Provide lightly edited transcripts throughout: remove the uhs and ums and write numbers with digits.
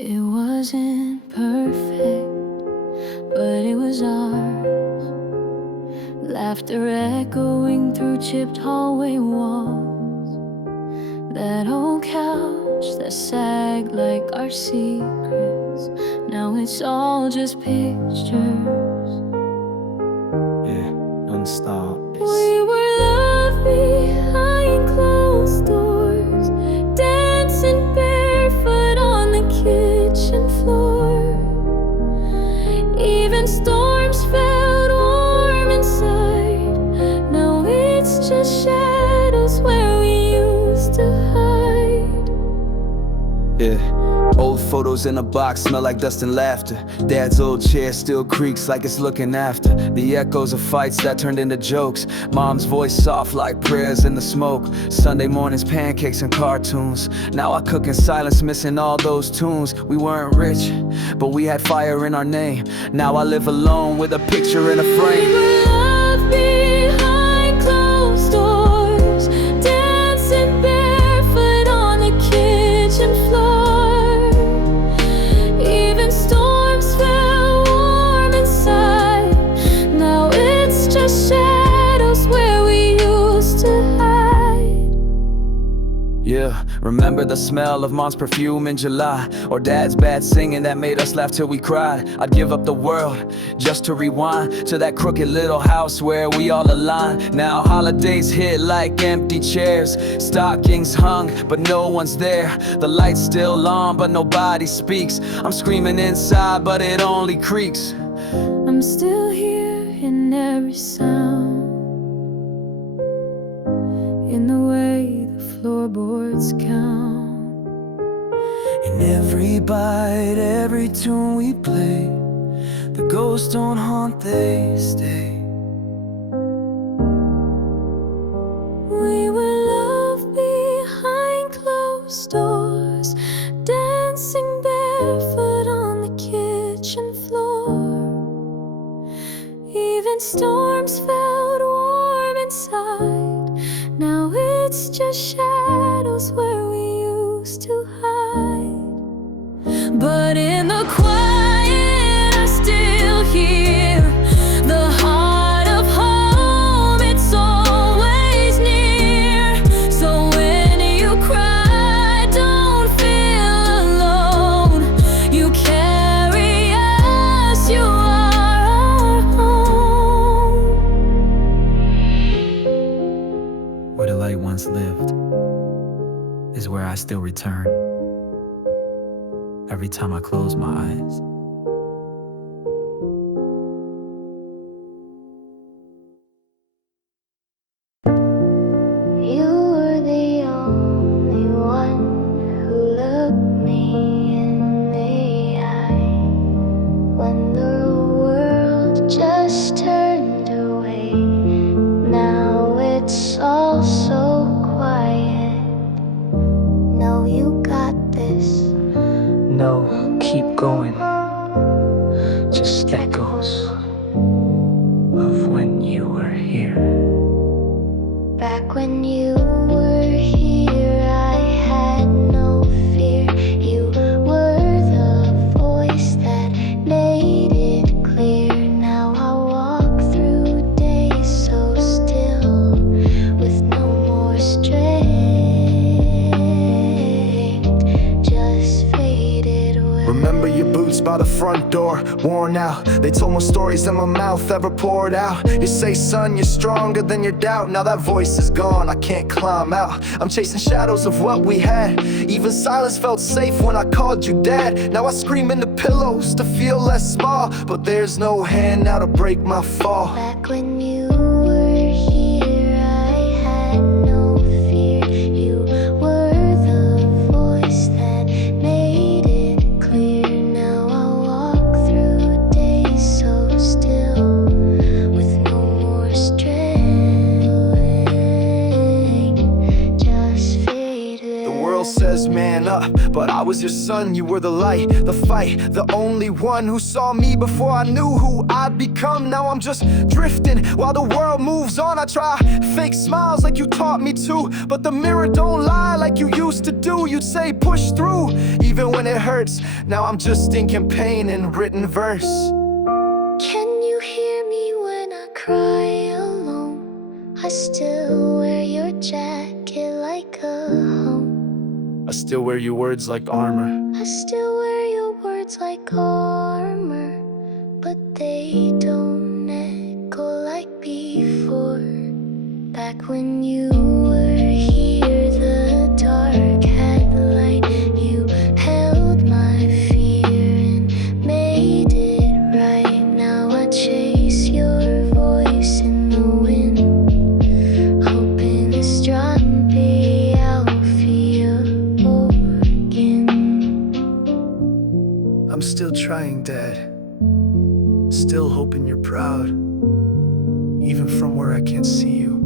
It wasn't perfect, but it was ours. Laughter echoing through chipped hallway walls. That old couch that sagged like our secrets. Now it's all just pictures. Yeah, non-stop. We were love behind closed doors, dancing barefoot on the kitchen floor. Even storms felt warm inside. Now it's just shadows where we used to hide. Yeah. Old photos in a box smell like dust and laughter. Dad's old chair still creaks like it's looking after. The echoes of fights that turned into jokes. Mom's voice soft like prayers in the smoke. Sunday mornings, pancakes and cartoons. Now I cook in silence, missing all those tunes. We weren't rich, but we had fire in our name. Now I live alone with a picture in a frame. We were love behind closed doors, dancing barefoot on the kitchen floor. Even storms felt warm inside. Now it's just shadows where we used to hide. Yeah, remember the smell of Mom's perfume in July, or Dad's bad singing that made us laugh till we cried. I'd give up the world just to rewind to that crooked little house where we all aligned. Now holidays hit like empty chairs, stockings hung but no one's there. The light's still on but nobody speaks. I'm screaming inside but it only creaks. I'm still here in every sound, in the way the floorboards count. In every bite, every tune we play, the ghosts don't haunt, they stay. We were love behind closed doors, dancing barefoot on the kitchen floor. Even storms felt warm inside. Now it's just shadows where we used to hide. But in the quiet I still hear the heart of home, it's always near. So when you cry, don't feel alone. You carry us, you are our home. Where the light once lived is where I still return. Every time I close my eyes. You were the only one who looked me in the eye when the world just turned away. Now it's all so quiet. No, you got this. No, keep going. Just echoes of when you were here. Back when you were here, I had no fear. You were the voice that made it clear. Now I walk through days so still, with no more strength, just faded away. Remember your boots by the front door, worn out. They told more stories than my mouth ever poured out. You say, son, you're stronger than your doubt. Now that voice is gone, I can't climb out. I'm chasing shadows of what we had. Even silence felt safe when I called you dad. Now I scream into pillows to feel less small, but there's no hand now to break my fall. Back when you were here, I had no fear. You were the voice that made it clear. Now I walk through days so still, with no more strength, just faded. The world says man up, but I was your son, you were the light, the fight, the only one who saw me before I knew who I'd become. Now I'm just drifting while the world moves on. I try fake smiles like you taught me to, but the mirror don't lie like you used to do. You'd say, push through, even when it hurts. Now I'm just inking pain in written verse. Can you hear me when I cry alone? I still wear your jacket like a home. I still wear your words like armor. I still wear your words like armor, but they don't echo like before. Back when you were here, the dark had light. You held my fear and made it right. Now I chase your voice in the wind, hoping this drumbeat I'll feel again. I'm still trying, Dad. Still hoping you're proud, even from where I can't see you.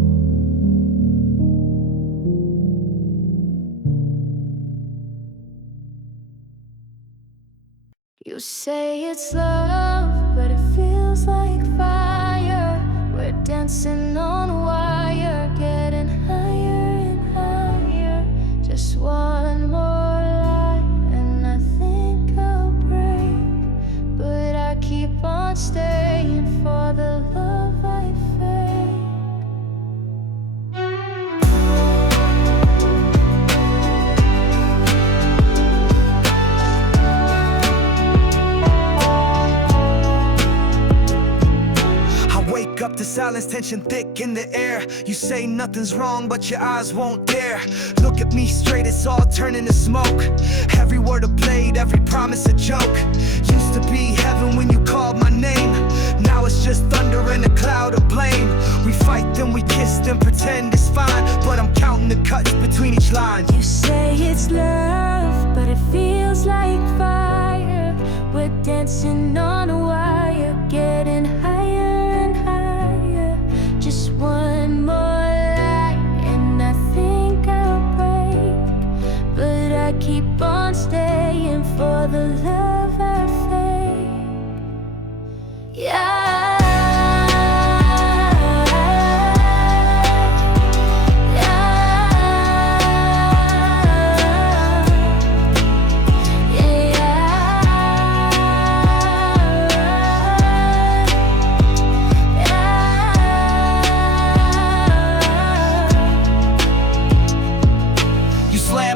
You say it's love, but it feels like fire. We're dancing on a wire, getting higher and higher. Just one more lie, and I think I'll break. But I keep on staying for the love I fake. Up to silence, tension thick in the air. You say nothing's wrong, but your eyes won't dare look at me straight, it's all turning to smoke. Every word a blade, every promise a joke. Used to be heaven when you called my name. Now it's just thunder and a cloud of blame. We fight, then we kiss, then pretend it's fine. But I'm counting the cuts between each line. You say it's love, but it feels like fire. We're dancing on a wire, getting higher. Just one more lie, and I think I'll break. But I keep on staying for the love I fake. Yeah.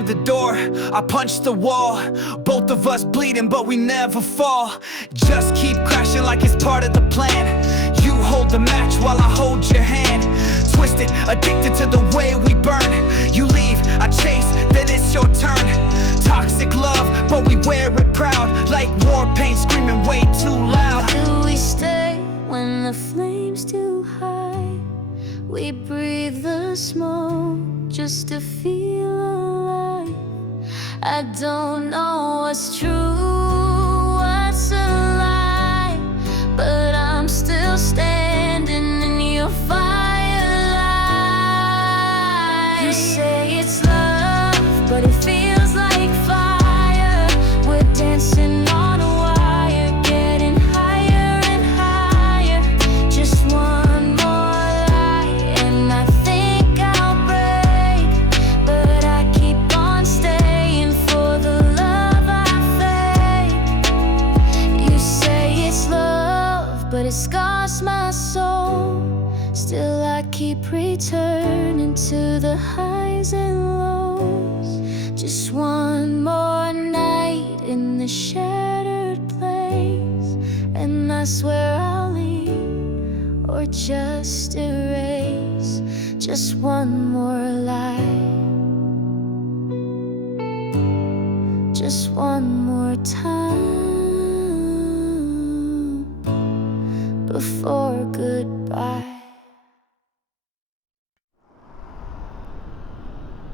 The door, I punched the wall. Both of us bleeding, but we never fall. Just keep crashing like it's part of the plan. You hold the match while I hold your hand. Twisted, addicted to the way we burn. You leave, I chase, then it's your turn. Toxic love, but we wear it proud. Like war paint screaming way too loud. Do we stay when the flame's too high? We breathe the smoke just to feel alive. I don't know what's true, what's a lie, but I'm still standing in your firelight. You say it's love, but it feels like fire. We're dancing on a wire, getting higher and higher. Just one more lie, and I think I'll break. But I keep on staying for the love I fake. You say it's love, but it scars my soul. Still I keep returning to the highs and lows. Just one more night in the shattered place, and I swear I'll leave or just erase. Just one more lie, just one more time before goodbye.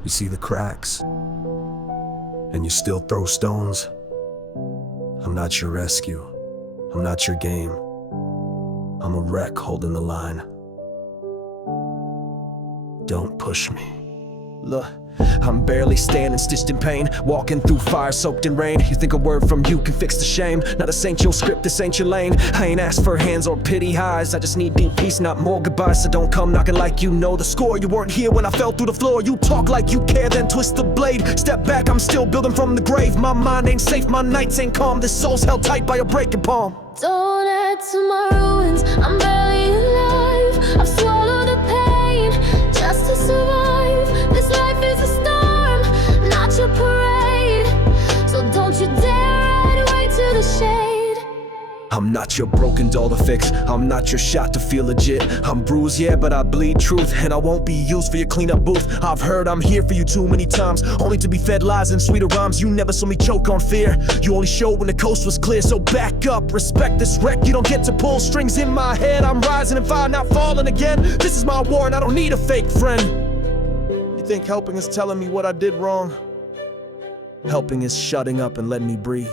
You see the cracks, and you still throw stones. I'm not your rescue. I'm not your game. I'm a wreck holding the line. Don't push me. Look, I'm barely standing, stitched in pain, walking through fire soaked in rain. You think a word from you can fix the shame? Now this ain't your script, this ain't your lane. I ain't asked for hands or pity highs, I just need deep peace, not more goodbyes. So don't come knocking like you know the score. You weren't here when I fell through the floor. You talk like you care, then twist the blade. Step back, I'm still building from the grave. My mind ain't safe, my nights ain't calm. This soul's held tight by a breaking palm. Don't add to my ruins, I'm barely alive. I've swallowed the pain just to survive. This life is a storm, not your parade. So don't you dare ride away to the shade. I'm not your broken doll to fix, I'm not your shot to feel legit. I'm bruised, yeah, but I bleed truth, and I won't be used for your cleanup booth. I've heard I'm here for you too many times, only to be fed lies and sweeter rhymes. You never saw me choke on fear, you only showed when the coast was clear. So back up, respect this wreck, you don't get to pull strings in my head. I'm rising and fire, not falling again. This is my war and I don't need a fake friend. You think helping is telling me what I did wrong? Helping is shutting up and letting me breathe.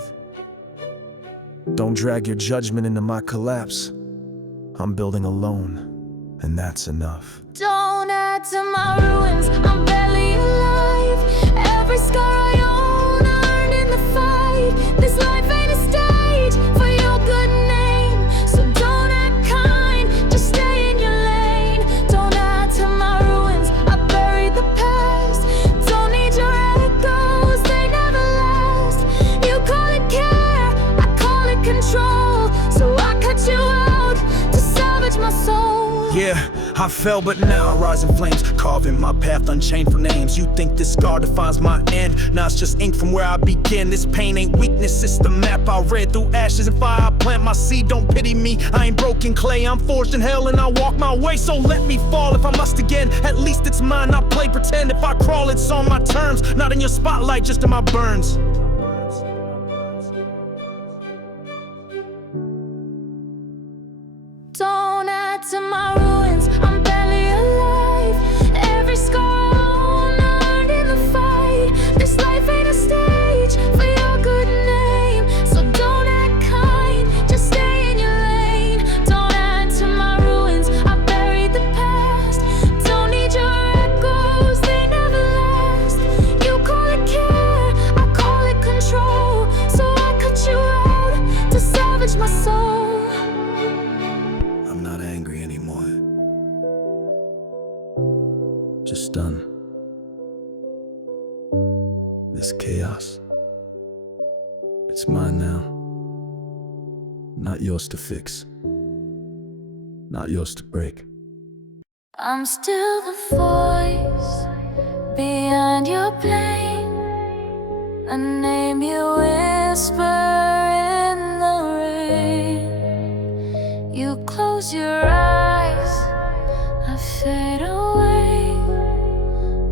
Don't drag your judgment into my collapse. I'm building alone, and that's enough. Don't add to my ruins, I'm barely alive. Every scar I own, I earned in the fight. This life ain't a stage for your good name. So don't act kind, just stay in your lane. Don't add to my ruins, I buried the past. Don't need your echoes, they never last. You call it care, I call it control. So I cut you out to salvage my soul. Yeah, I fell, but now I rise in flames, carving my path unchained for names. You think this scar defines my end? Now it's just ink from where I begin. This pain ain't weakness, it's the map I read. Through ashes and fire I plant my seed. Don't pity me, I ain't broken clay. I'm forged in hell and I walk my way. So let me fall if I must again. At least it's mine, I play pretend. If I crawl, it's on my terms. Not in your spotlight, just in my burns. Don't add to my ruins, I'm barely alive. Every scar I own, I earned in the fight. This life ain't a stage for your good name. So don't act kind, just stay in your lane. Don't add to my ruins, I buried the past. Don't need your echoes, they never last. You call it care, I call it control. So I cut you out to salvage my soul. I'm not angry anymore. Just done. This chaos, it's mine now. Not yours to fix. Not yours to break. I'm still the voice behind your pain, a name you whisper in the rain. You close your eyes, I fade away,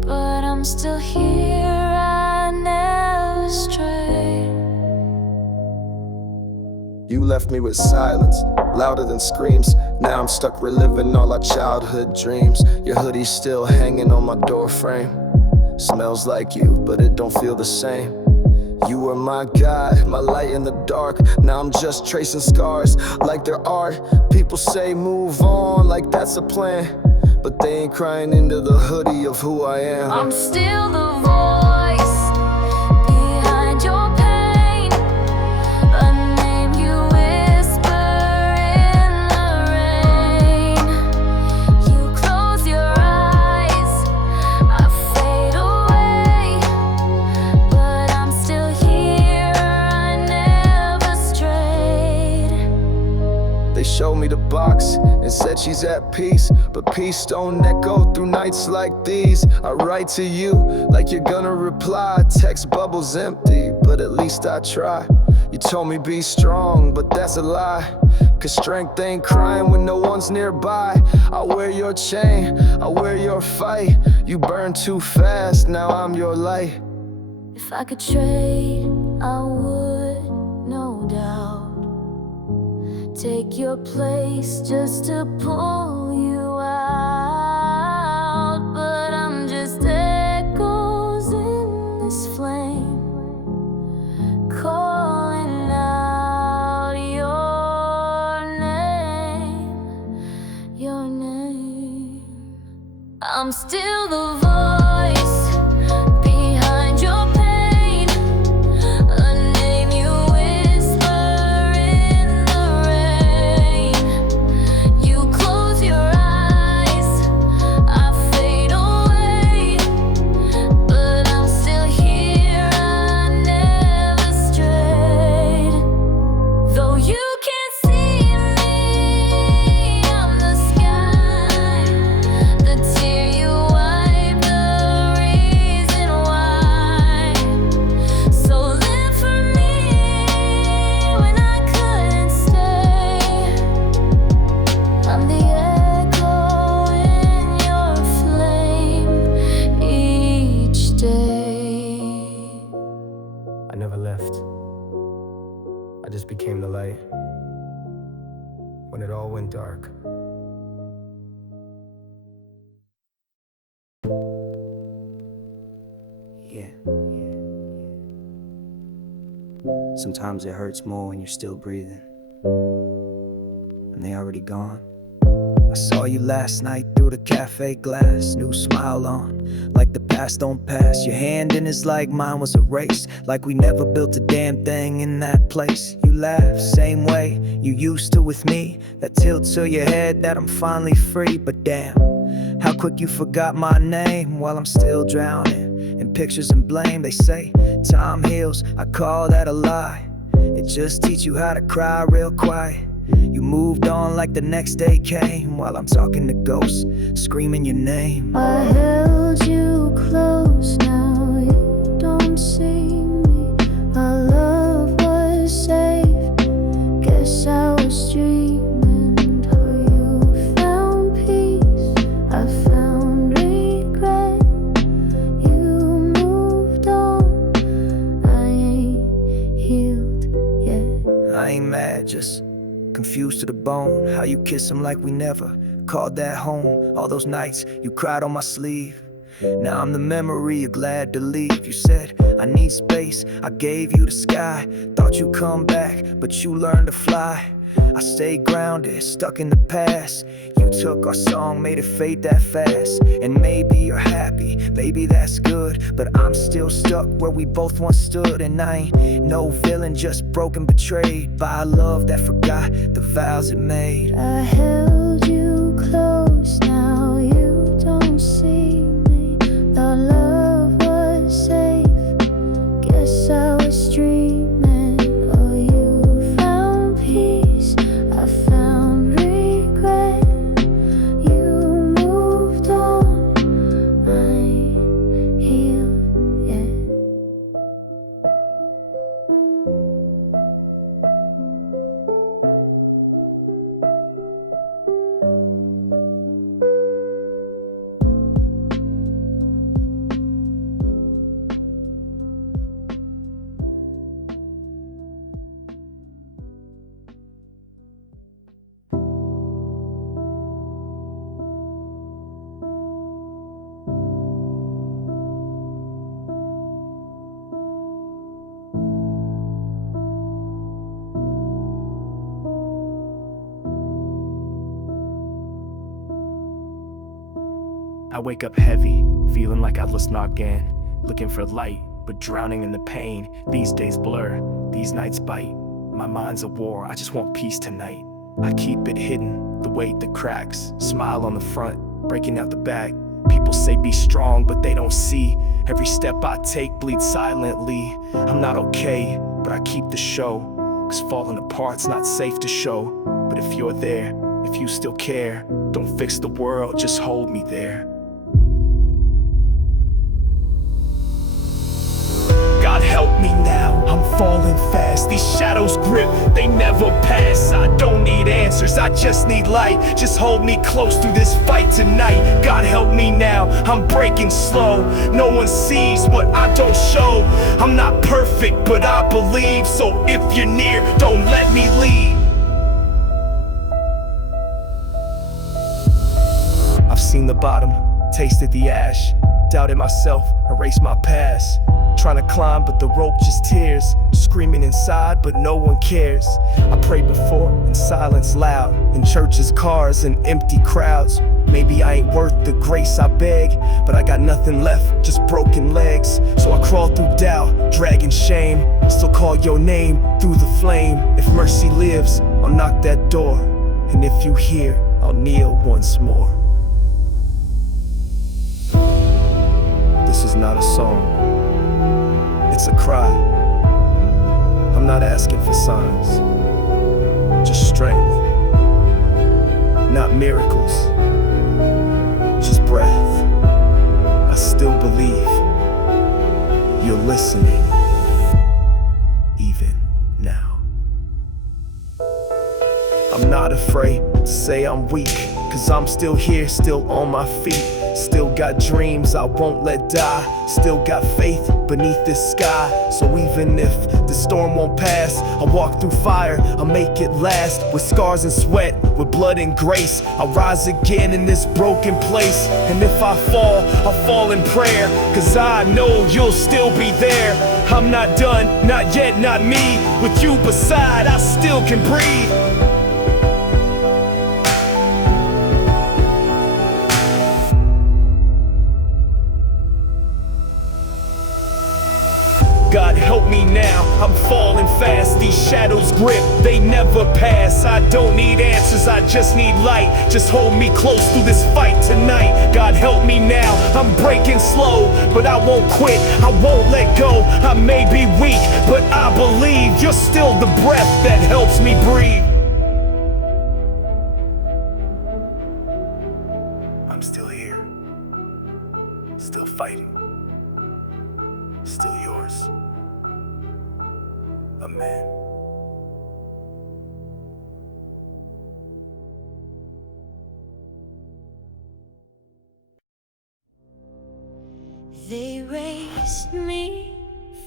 but I'm still here, I never stray. You left me with silence, louder than screams. Now I'm stuck reliving all our childhood dreams. Your hoodie's still hanging on my door frame. Smells like you, but it don't feel the same. You were my guide, my light in the dark. Now I'm just tracing scars like they're art. People say move on like that's a plan, but they ain't crying into the hoodie of who I am. I'm still the voice behind your pain, a name you whisper in the rain. You close your eyes, I fade away, but I'm still here, I never strayed. They showed me the box and said she's at peace, but peace don't echo through nights like these. I write to you like you're gonna reply. Text bubbles empty, but at least I try. You told me be strong, but that's a lie, 'cause strength ain't crying when no one's nearby. I wear your chain, I wear your fight. You burn too fast, now I'm your light. If I could trade, I would, no doubt. Take your place just to pull you out. But I'm just echoes in this flame, calling out your name, your name. I'm still the voice I just became the light when it all went dark. Yeah. Sometimes it hurts more when you're still breathing, and they already gone. I saw you last night through the cafe glass, new smile on, like the past don't pass. Your hand in his like mine was erased, like we never built a damn thing in that place. You laugh, same way you used to with me, that tilt to your head that I'm finally free. But damn, how quick you forgot my name while I'm still drowning in pictures and blame. They say time heals, I call that a lie. It just teach you how to cry real quiet. You moved on like the next day came, while I'm talking to ghosts, screaming your name. I held you close, now you don't see me. Our love was safe, guess I was dreaming. Oh, you found peace, I found regret. You moved on, I ain't healed yet. I ain't mad, just confused to the bone. How you kiss him like we never called that home. All those nights you cried on my sleeve, now I'm the memory you're glad to leave. You said, I need space, I gave you the sky. Thought you'd come back, but you learned to fly. I stayed grounded, stuck in the past. You took our song, made it fade that fast. And maybe you're happy, maybe that's good, but I'm still stuck where we both once stood. And I ain't no villain, just broken, betrayed by a love that forgot the vows it made. I held you close, now you don't see me. Our love was safe, guess I was dreaming. Oh, you found peace, I found regret. You moved on, I ain't healed yet. I wake up heavy, feeling like I lost again. Looking for light, but drowning in the pain. These days blur, these nights bite. My mind's a war, I just want peace tonight. I keep it hidden, the weight that cracks. Smile on the front, breaking out the back. People say be strong, but they don't see. Every step I take bleeds silently. I'm not okay, but I keep the show. Cause falling apart's not safe to show. But if you're there, if you still care, don't fix the world, just hold me there. God help me now, I'm falling fast. These shadows grip, they never pass. I don't need answers, I just need light. Just hold me close through this fight tonight. God help me now, I'm breaking slow. No one sees what I don't show. I'm not perfect, but I believe. So if you're near, don't let me leave. I've seen the bottom, tasted the ash. Doubted myself, erased my past. Trying to climb, but the rope just tears. Screaming inside, but no one cares. I prayed before, in silence loud. In churches, cars, and empty crowds. Maybe I ain't worth the grace I beg, but I got nothing left, just broken legs. So I crawl through doubt, dragging shame. Still call your name through the flame. If mercy lives, I'll knock that door. And if you hear, I'll kneel once more. This is not a song, it's a cry. I'm not asking for signs, just strength. Not miracles, just breath. I still believe you're listening, even now. I'm not afraid to say I'm weak, cause I'm still here, still on my feet. Still got dreams I won't let die. Still got faith beneath this sky. So even if the storm won't pass, I'll walk through fire, I'll make it last. With scars and sweat, with blood and grace, I'll rise again in this broken place. And if I fall, I'll fall in prayer, cause I know you'll still be there. I'm not done, not yet, not me. With you beside, I still can breathe. God help me now, I'm falling fast. These shadows grip, they never pass. I don't need answers, I just need light. Just hold me close through this fight tonight. God help me now, I'm breaking slow, but I won't quit, I won't let go. I may be weak, but I believe you're still the breath that helps me breathe. I'm still here, still fighting, still yours. Amen. They raised me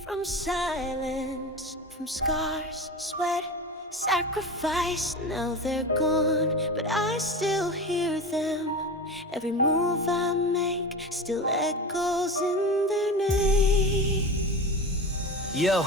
from silence, from scars, sweat, sacrifice. Now they're gone, but I still hear them. Every move I make still echoes in their name. Yo,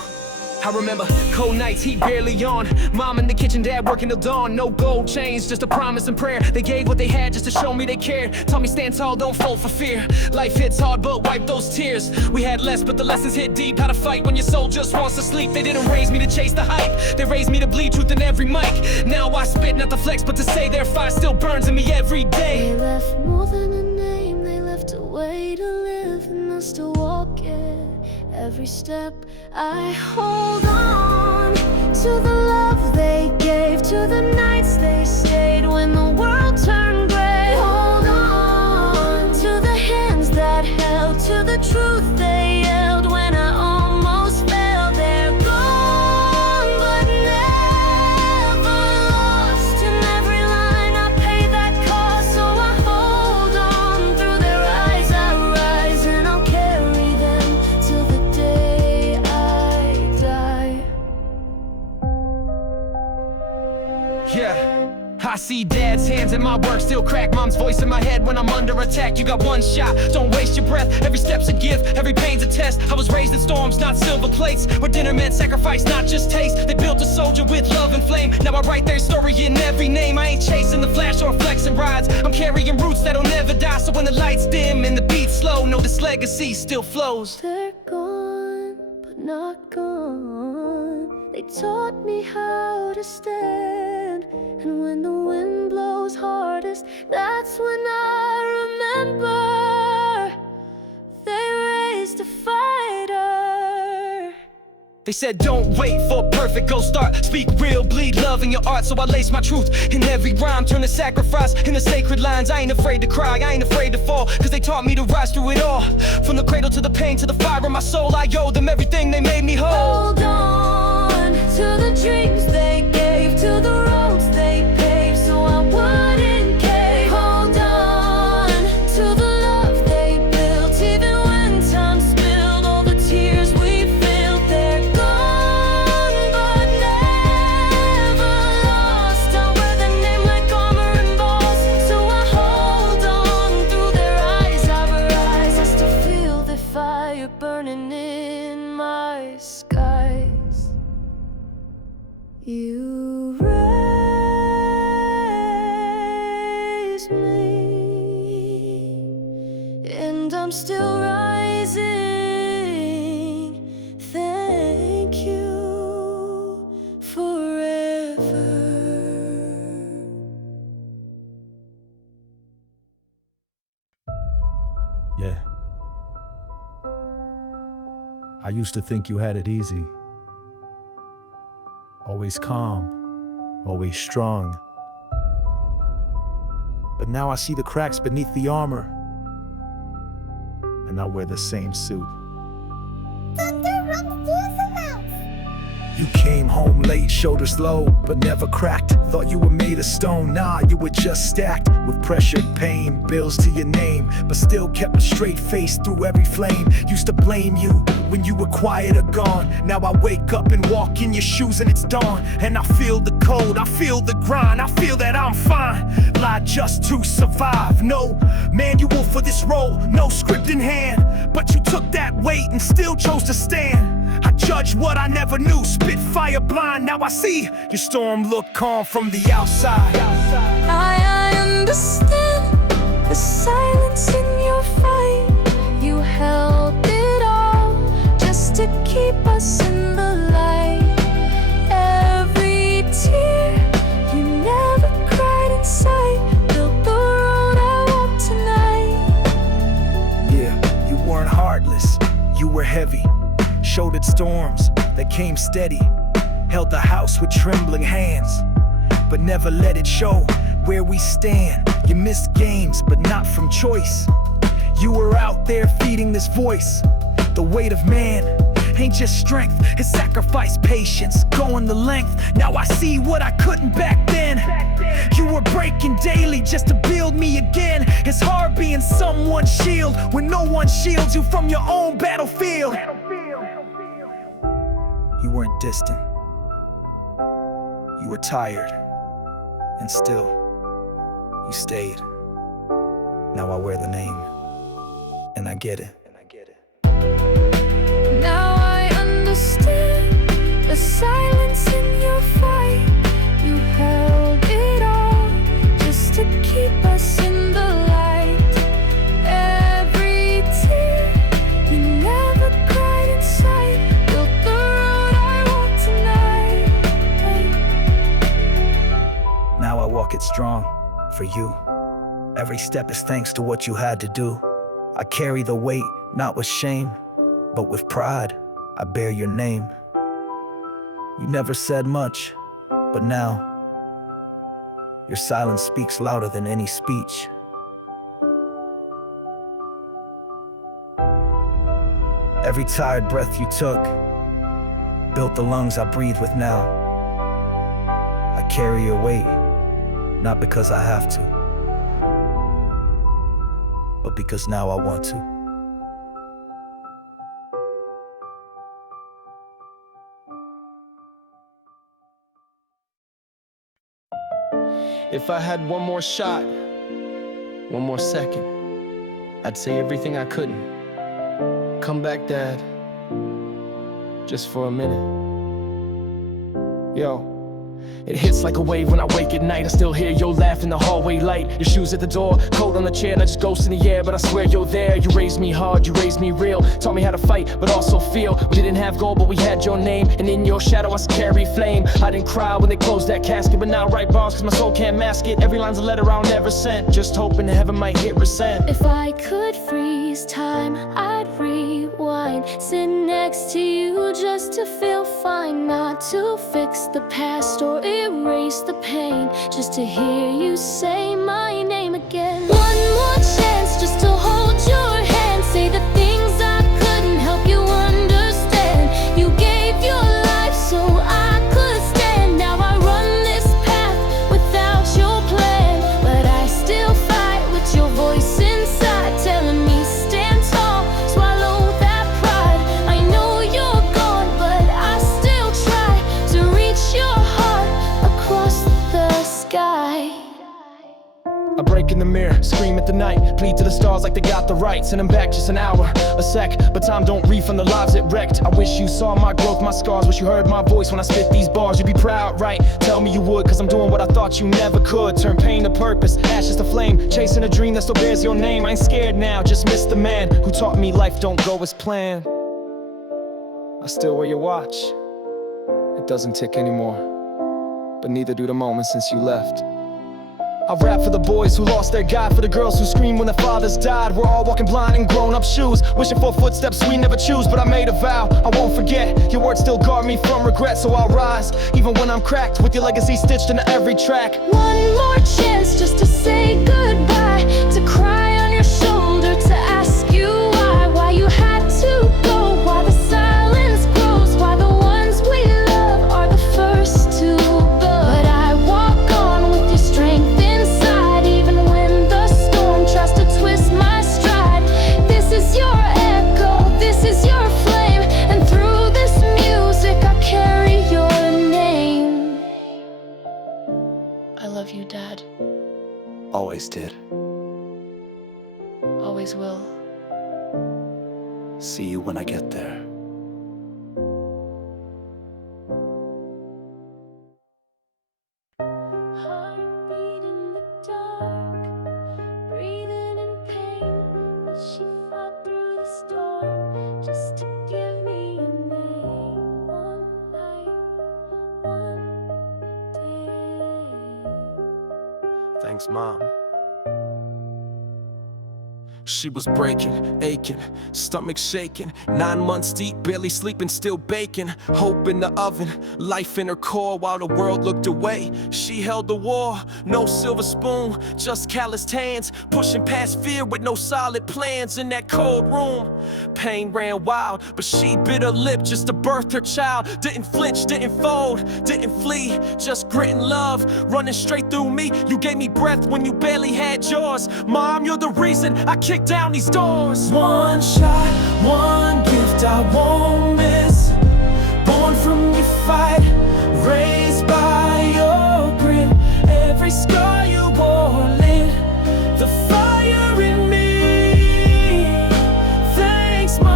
I remember cold nights, heat barely on. Mom in the kitchen, dad working till dawn. No gold chains, just a promise and prayer. They gave what they had just to show me they cared. Taught me stand tall, don't fold for fear. Life hits hard, but wipe those tears. We had less, but the lessons hit deep. How to fight when your soul just wants to sleep. They didn't raise me to chase the hype, they raised me to bleed truth in every mic. Now I spit, not the flex, but to say their fire still burns in me every day. They left more than a name, they left a way to live, and I still walk it. Every step I hold on to the love they gave, to the nights they stayed when the world turned gray. Hold on to the hands that held, to the truth they yelled when I almost fell. They're gone, but never lost. In every line I pay that cost, so I hold on. Through their eyes I rise, and I'll carry them till the day I die. Yeah, I see dad's hands in my work still crack. Mom's voice in my head when I'm under attack. You got one shot, don't waste your breath. Every step's a gift, every pain's a test. I was raised in storms, not silver plates, where dinner meant sacrifice, not just taste. They built a soldier with love and flame. Now I write their story in every name. I ain't chasing the flash or flexing rides, I'm carrying roots that'll never die. So when the lights dim and the beat's slow, know this legacy still flows. They're gone, but not gone. They taught me how to stand, and when the wind blows hardest, that's when I remember they raised a fighter. They said don't wait for a perfect, go start. Speak real, bleed love in your art. So I lace my truth in every rhyme, turn the sacrifice into sacred lines. I ain't afraid to cry, I ain't afraid to fall, cause they taught me to rise through it all. From the cradle to the pain to the fire in my soul, I owe them everything, they made me whole. Hold on to the dreams they gave, to the roads they paved, so I wouldn't cave. Hold on to the love they built, even when time spilled all the tears we filled. They're gone, but never lost. I wear their name like armor and balls, so I hold on. Through their eyes I rise, I still feel the fire burning in my skies. You raised me, and I'm still rising. Thank you forever. Yeah. I used to think you had it easy. Always calm, always strong. But now I see the cracks beneath the armor, and I wear the same suit. You Came home late, shoulders low, but never cracked. Thought you were made of stone, nah, you were just stacked with pressure, pain, bills to your name, but still kept a straight face through every flame. Used to blame you when you were quiet or gone. Now I wake up and walk in your shoes and it's dawn, and I feel the cold, I feel the grind, I feel that I'm fine. Lied just to survive, no manual for this role, no script in hand, but you took that weight and still chose to stand. I judged what I never knew, spit fire blind. Now I see your storm look calm from the outside. I understand the silence in your fight. You held it all just to keep us in the light. Every tear you never cried inside built the road I walk tonight. Yeah, you weren't heartless, you were heavy. Shouldered storms that came steady, held the house with trembling hands, but never let it show where we stand. You missed games, but not from choice. You were out there feeding this voice. The weight of man ain't just strength, it's sacrifice, patience, going the length. Now I see what I couldn't back then. You were breaking daily just to build me again. It's hard being someone's shield when no one shields you from your own battlefield. You weren't distant, you were tired, and still, you stayed. Now I wear the name, and I get it. Now I understand the silence in your fight. You held it all just to keep us in the light. Every tear you never cried inside built the road I walk tonight. Now I walk it strong for you. Every step is thanks to what you had to do. I carry the weight, not with shame, but with pride. I bear your name. You never said much, but now your silence speaks louder than any speech. Every tired breath you took built the lungs I breathe with now. I carry your weight, not because I have to, but because now I want to. If I had one more shot, one more second, I'd say everything I couldn't. Come back, Dad, just for a minute. Yo. It hits like a wave when I wake at night. I still hear your laugh in the hallway light. Your shoes at the door, coat on the chair, and I just ghost in the air. But I swear you're there. You raised me hard, you raised me real. Taught me how to fight, but also feel. We didn't have gold, but we had your name. And in your shadow I carry flame. I didn't cry when they closed that casket, but now I write bars cause my soul can't mask it. Every line's a letter I'll never send, just hoping heaven might hit resent. If I could freeze time, I'd rewind. Sit next to you just to feel fine. Not to fix the past or erase the pain, just to hear you say my name again. One more chance just to hold your hand. Say the things I couldn't help you understand. You gave your life so I could stand. Now I run this path without your plan, but I still fight with your voice inside telling me stand tall, swallow that pride. I know you're gone, but I still try to reach your heart across the sky. I break in the mirror, scream at the night, plead to the stars like they got the right. Send them back just an hour, a sec, but time don't refund the lives it wrecked. I wish you saw my growth, my scars. Wish you heard my voice when I spit these bars. You'd be proud, right? Tell me you would, cause I'm doing what I thought you never could. Turn pain to purpose, ashes to flame, chasing a dream that still bears your name. I ain't scared now, just miss the man who taught me life don't go as planned. I still wear your watch, it doesn't tick anymore, but neither do the moments since you left. I rap for the boys who lost their God, for the girls who screamed when their fathers died. We're all walking blind in grown-up shoes, wishing for footsteps we never choose. But I made a vow, I won't forget. Your words still guard me from regret, so I'll rise, even when I'm cracked, with your legacy stitched into every track. One more chance just to say goodbye, to cry on your shoulder, to ask you why you had to go, why the silence grows, why the ones we love are you, Dad. Always did. Always will. See you when I get there. Heartbeat in the dark, breathing in pain, but she fought through the storm just to give me a name. One life, one day. Thanks, Mom. She was breaking, aching, stomach shaking. 9 months deep, barely sleeping, still baking. Hope in the oven, life in her core while the world looked away. She held the war, no silver spoon, just calloused hands. Pushing past fear with no solid plans in that cold room. Pain ran wild, but she bit her lip just to birth her child. Didn't flinch, didn't fold, didn't flee, just grit and love running straight through me. You gave me breath when you barely had yours. Mom, you're the reason I kick down these doors. One shot, one gift I won't miss. Born from your fight, raised by your grit. Every scar you wore lit the fire in me. Thanks, Mom.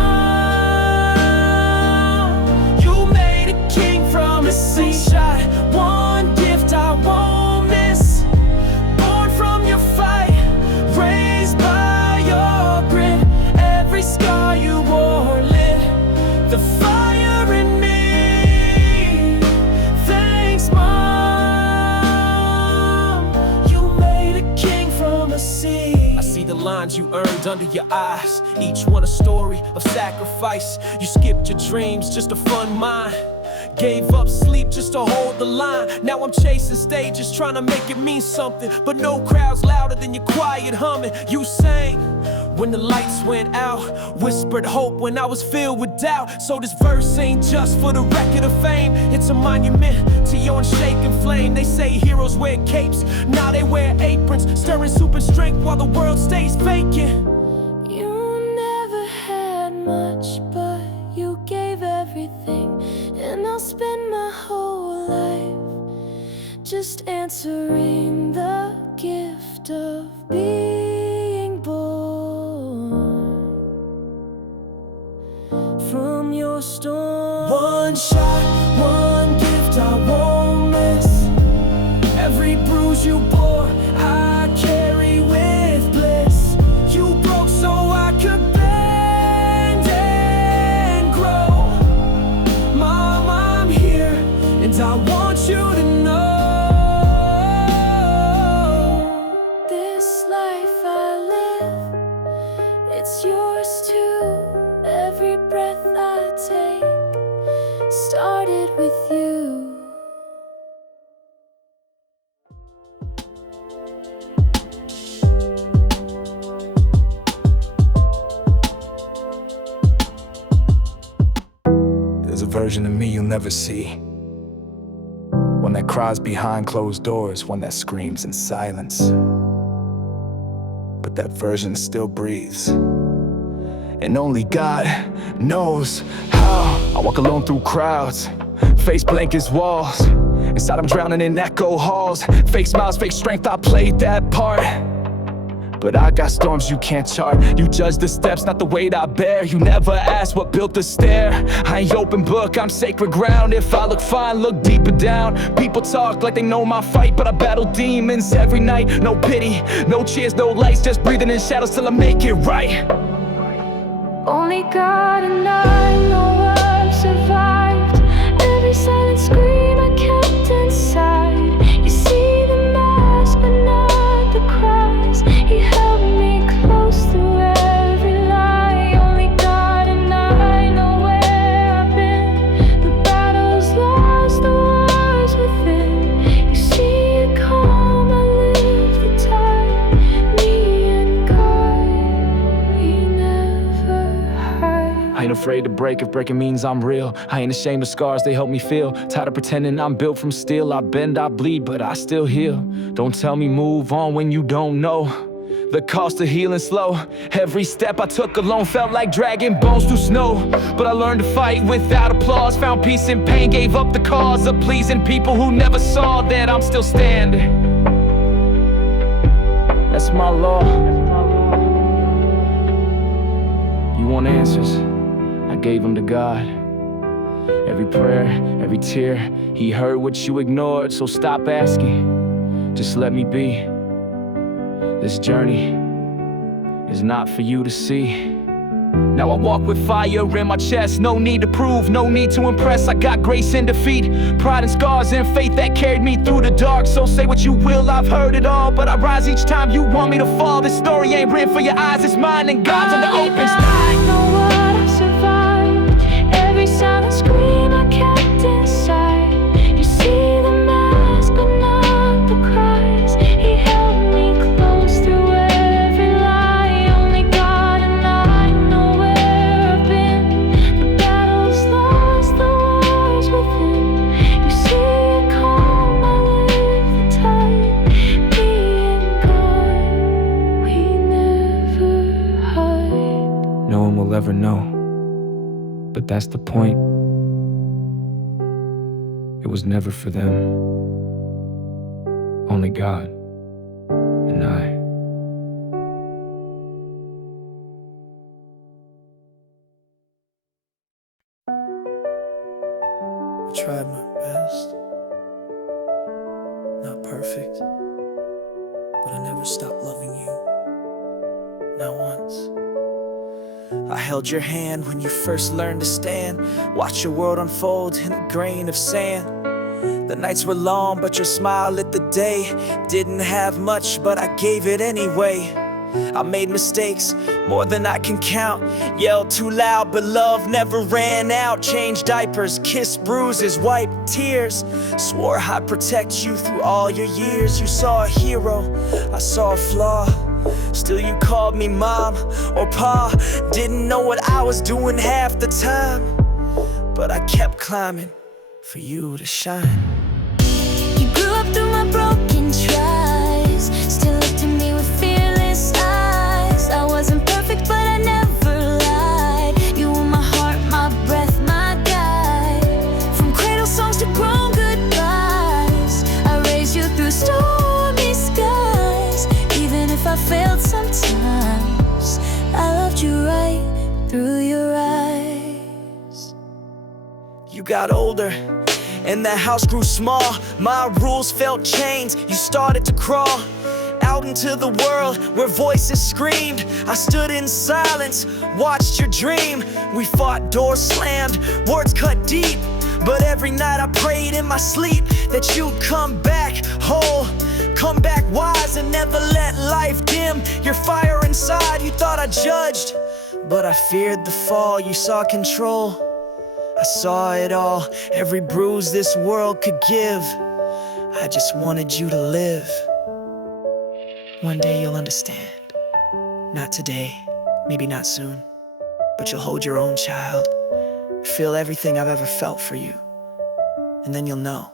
You made a king from a sea shot. One gift I won't miss. Born from your fight, raised by your grit. Every scar you wore lit the fire in me. Thanks, Mom. You made a king from a sea. I see the lines you earned under your eyes, each one a story of sacrifice. You skipped your dreams just to fund mine, gave up sleep just to hold the line. Now I'm chasing stages, trying to make it mean something, but no crowd's louder than your quiet humming. You sang when the lights went out, whispered hope when I was filled with doubt. So this verse ain't just for the record of fame, it's a monument to your unshaken flame. They say heroes wear capes, now they wear aprons, stirring soup and strength while the world stays vacant. You never had much, but you gave everything, and I'll spend my whole life just answering the gift of being born from your storm. One shot, one gift I won't miss. Every bruise you bore, I carry with bliss. You broke so I could bend and grow. Mom, I'm here, and I want you to know. This life I live, it's yours too. Every breath I take started with you. There's a version of me you'll never see. One that cries behind closed doors, one that screams in silence. But that version still breathes, and only God knows how. I walk alone through crowds, face blank as walls. Inside I'm drowning in echo halls. Fake smiles, fake strength, I played that part. But I got storms you can't chart. You judge the steps, not the weight I bear. You never asked what built the stair. I ain't open book, I'm sacred ground. If I look fine, look deeper down. People talk like they know my fight, but I battle demons every night. No pity, no cheers, no lights, just breathing in shadows till I make it right. Only God and I know I've survived every silent scream I kept inside. You see the mask but not the cries. He held me close through every lie. Only God and I know where I've been. The battles lost, the wars within. You see it calm, I live the tide. Me and God, we never hide. I ain't afraid to break if breaking means I'm real. I ain't ashamed of scars, they help me feel. Tired of pretending I'm built from steel. I bend, I bleed, but I still heal. Don't tell me move on when you don't know the cost of healing slow. Every step I took alone felt like dragging bones through snow. But I learned to fight without applause. Found peace in pain, gave up the cause of pleasing people who never saw that I'm still standing. That's my law. You want answers? I gave them to God. Every prayer, every tear, He heard what you ignored. So stop asking, just let me be. This journey is not for you to see. Now I walk with fire in my chest. No need to prove, no need to impress. I got grace in defeat, pride and scars and faith that carried me through the dark. So say what you will, I've heard it all, but I rise each time you want me to fall. This story ain't written for your eyes, it's mine and God's in the open sky. I know what I survived. Every silent scream I kept inside. You see the mask, but not the cries. He held me close through every lie. Only God and I know where I've been. The battles lost, the wars within. You see it calm, I live the tide. Me and God, we never hide. No one will ever know, but that's the point. It was never for them, only God and I. I tried my best. Not perfect, but I never stopped loving you. Not once. I held your hand when you first learned to stand. Watched your world unfold in a grain of sand. The nights were long, but your smile lit the day. Didn't have much, but I gave it anyway. I made mistakes, more than I can count. Yelled too loud, but love never ran out. Changed diapers, kissed bruises, wiped tears. Swore I'd protect you through all your years. You saw a hero, I saw a flaw. Still you called me mom or pa. Didn't know what I was doing half the time, but I kept climbing for you to shine. You grew up through my broken tries. Still looked at me with fearless eyes. I wasn't perfect, but I never lied. You were my heart, my breath, my guide. From cradle songs to grown goodbyes, I raised you through stormy skies. Even if I failed sometimes, I loved you right through your eyes. You got older, and the house grew small. My rules felt chains, you started to crawl out into the world where voices screamed. I stood in silence, watched your dream. We fought, doors slammed, words cut deep. But every night I prayed in my sleep that you'd come back whole, come back wise, and never let life dim your fire inside. You thought I judged, but I feared the fall. You saw control, I saw it all, every bruise this world could give. I just wanted you to live. One day you'll understand. Not today, maybe not soon, but you'll hold your own child, feel everything I've ever felt for you, and then you'll know.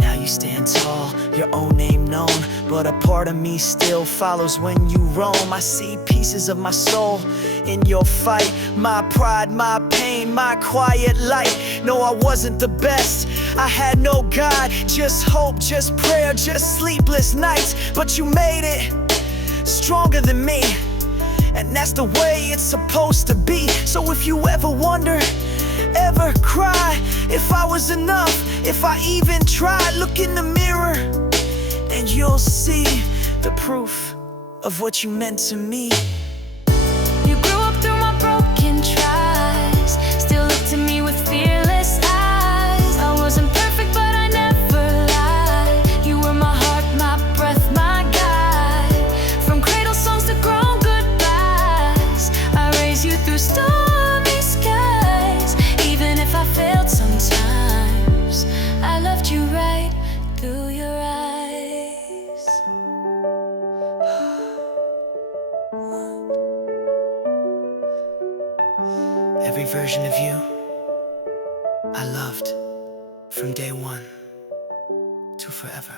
Now you stand tall, your own name known, but a part of me still follows when you roam. I see pieces of my soul in your fight, my pride, my pain, my quiet light. No, I wasn't the best, I had no God, just hope, just prayer, just sleepless nights. But you made it stronger than me, and that's the way it's supposed to be. So if you ever wonder, ever cry, if I was enough, if I even tried, look in the mirror and you'll see the proof of what you meant to me. You grew up through my broken tries. Still looked at me with fearless eyes. I wasn't perfect, but I never lied. You were my heart, my breath, my guide. From cradle songs to grown goodbyes, I raised you through stormy skies. Even if I failed sometimes, I loved you right through your eyes. Every version of you I loved, from day one to forever.